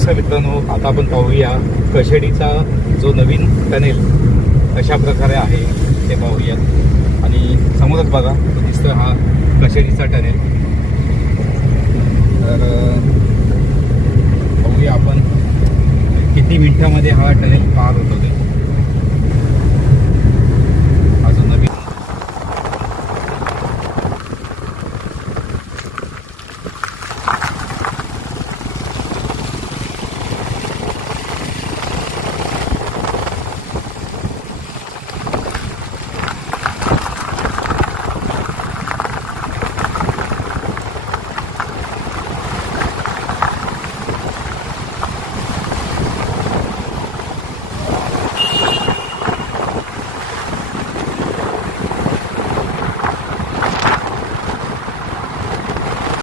नमस्कार मित्रांनो, आता आपण पाहूया कशेडीचा जो नवीन टनेल कशा प्रकारे आहे ते पाहूयात. आणि समोरच बघा दिसतोय हा कशेडीचा टनेल. तर पाहूया आपण किती मिनिटामध्ये हा टनेल पार होतो ते.